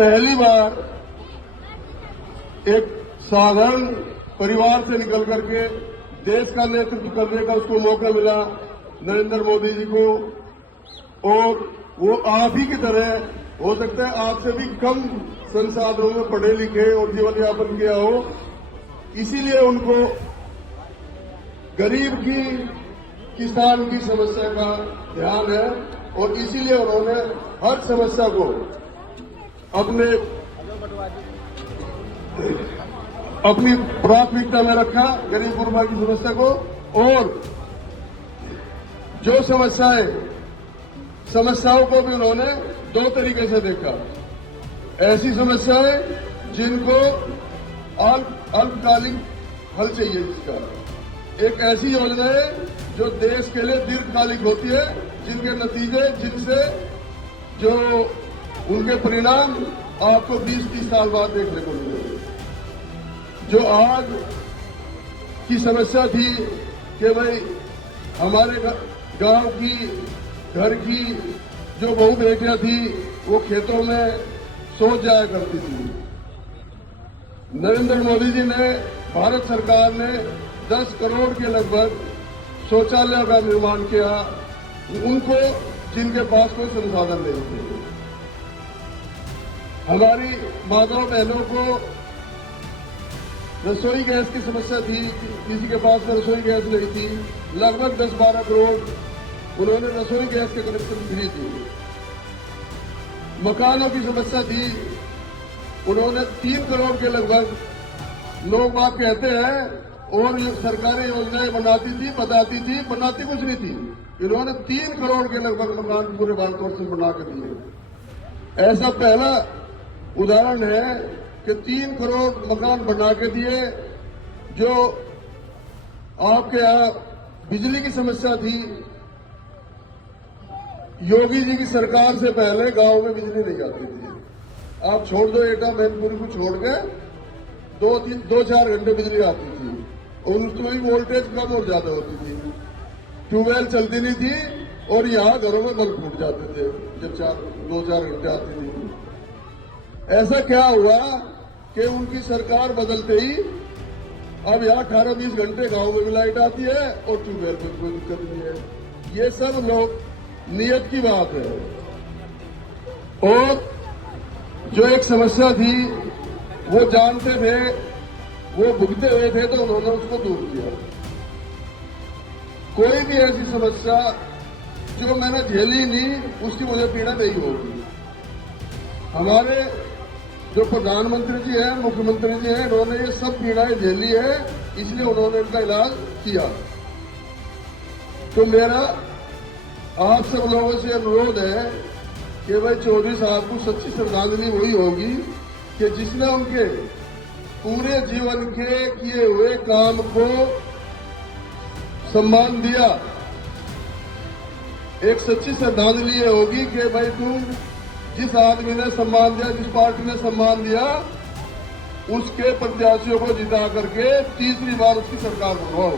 पहली बार एक साधारण परिवार से निकल करके देश का नेतृत्व करने का उसको मौका मिला नरेंद्र मोदी जी को। और वो आप ही की तरह हो सकता है आपसे भी कम संसाधनों में पढ़े लिखे और जीवन यापन किया हो, इसीलिए उनको गरीब की, किसान की समस्या का ध्यान है और इसीलिए उन्होंने हर समस्या को अपनी प्राथमिकता में रखा, गरीब गुरबा की समस्या को। और जो समस्याओं को भी उन्होंने दो तरीके से देखा। ऐसी समस्याएं जिनको अल्पकालिक हल चाहिए, जिसका एक ऐसी योजना है जो देश के लिए दीर्घकालिक होती है, जिनके नतीजे, जिनसे जो उनके परिणाम आपको 20-30 साल बाद देखने को मिलेंगे। जो आज की समस्या थी कि भाई हमारे गांव की, घर की जो बहू बेटियां थी वो खेतों में सो जाया करती थी। नरेंद्र मोदी जी ने, भारत सरकार ने 10 करोड़ के लगभग शौचालय का निर्माण किया उनको जिनके पास कोई संसाधन नहीं थे। हमारी माताओं बहनों को रसोई गैस की समस्या थी, किसी के पास में रसोई गैस नहीं थी, लगभग 10-12 करोड़ उन्होंने रसोई गैस के कनेक्शन फ्री दिए। मकानों की समस्या थी, उन्होंने 3 करोड़ के लगभग, लोग बात कहते हैं और सरकारी योजनाएं बनाती थी, बताती थी, बनाती कुछ नहीं थी। इन्होंने 3 करोड़ के लगभग मकान पूरे भारतवर्ष में बना कर दिए। ऐसा पहला उदाहरण है कि 3 करोड़ मकान बना के दिए। जो आपके यहाँ बिजली की समस्या थी, योगी जी की सरकार से पहले गांव में बिजली नहीं आती थी। आप छोड़ दो एटा मैनपुरी को छोड़ के 2-4 घंटे बिजली आती थी और उसमें भी वोल्टेज कम और ज्यादा होती थी। ट्यूबवेल चलती नहीं थी और यहाँ घरों में बल्ब फूट जाते थे जब 2-4 घंटे आती थी। ऐसा क्या हुआ कि उनकी सरकार बदलते ही अब यहाँ 18-20 घंटे गांव में भी लाइट आती है और ट्यूबवेल में कोई दिक्कत नहीं है। ये सब लोग नियत की बात है। और जो एक समस्या थी वो जानते थे, वो भुगते हुए थे, तो उन्होंने उसको दूर किया। कोई भी ऐसी समस्या जो मैंने झेली नहीं, उसकी मुझे पीड़ा नहीं होगी। हमारे जो प्रधानमंत्री जी हैं, मुख्यमंत्री जी हैं, उन्होंने ये सब पीड़ाएं झेली है, इसलिए उन्होंने इनका इलाज किया। तो मेरा आप सब लोगों से अनुरोध है कि भाई चौधरी साहब को सच्ची श्रद्धांजलि वही होगी कि जिसने उनके पूरे जीवन के किए हुए काम को सम्मान दिया। एक सच्ची श्रद्धांजलि ये होगी कि भाई तुम जिस आदमी ने सम्मान दिया, जिस पार्टी ने सम्मान दिया, उसके प्रत्याशियों को जिता करके तीसरी बार उसकी सरकार बनवाओ।